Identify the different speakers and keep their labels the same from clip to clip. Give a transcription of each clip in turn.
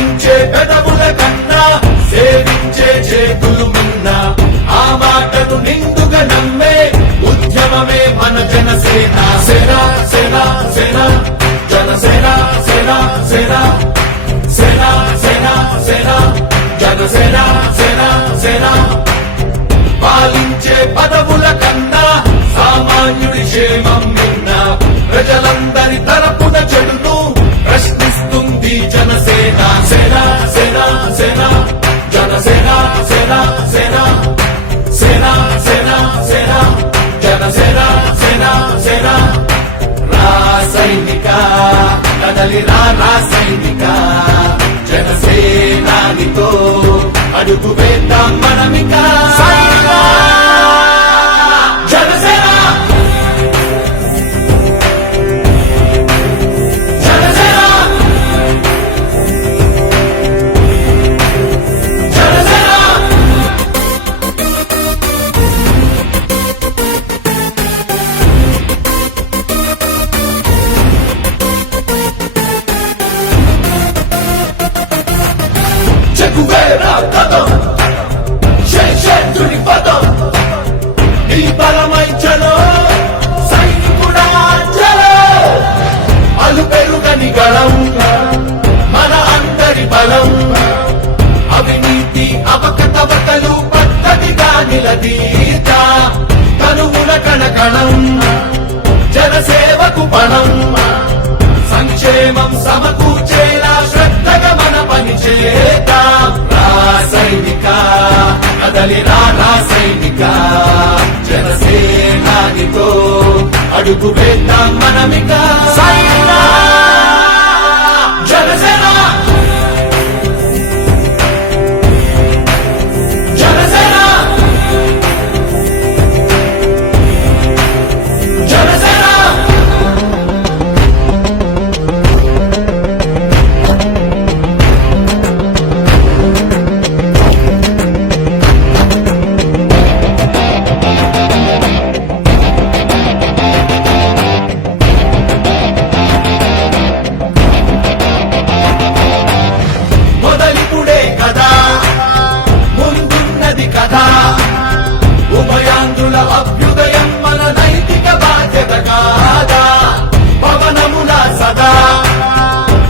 Speaker 1: ఆశించే పెదవుల కన్నా సేవించే చేతులు మిన్నా ఆ మాటను నిండుగా నమ్మే ఉద్యమమే మన జనసేన. సేన సేన సేన జనసేన సేన సేన సేన సేన సేన జనసేన సేన సేన. పాలించే కదలి రా రాసైనిక జనసేనానితో అడుగు వేద్దాం మనమిక. కథం శేషేంద్రుని పదం. నీ బలమై సైనికుడా చలో అలు పెరుగని గళం. మన అందరి బలం. అవినీతి అవకతవకలు పద్ధతిగా నిలదీత. కణకణం జనసేవకు పణం. సంక్షేమం సమకూర్చేలా కదలి రా సైనిక జనసేనానితో అడుగు వేద్దాం మనమిక. సైనా ఉభయాంధ్రుల అభ్యుదయం మన నైతిక బాధ్యత కాదా? పవనముల సదా.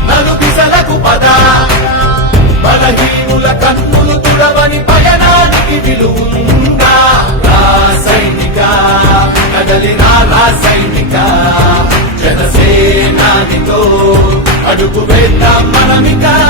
Speaker 1: నలు దిశలకు పద. బలహీనుల కన్నులు తుడవని పయనానికి విలువుందా? రాసైనిక కదలి రా రాసైనిక జనసేనానితో అడుగు వేద్దాం మనమిక.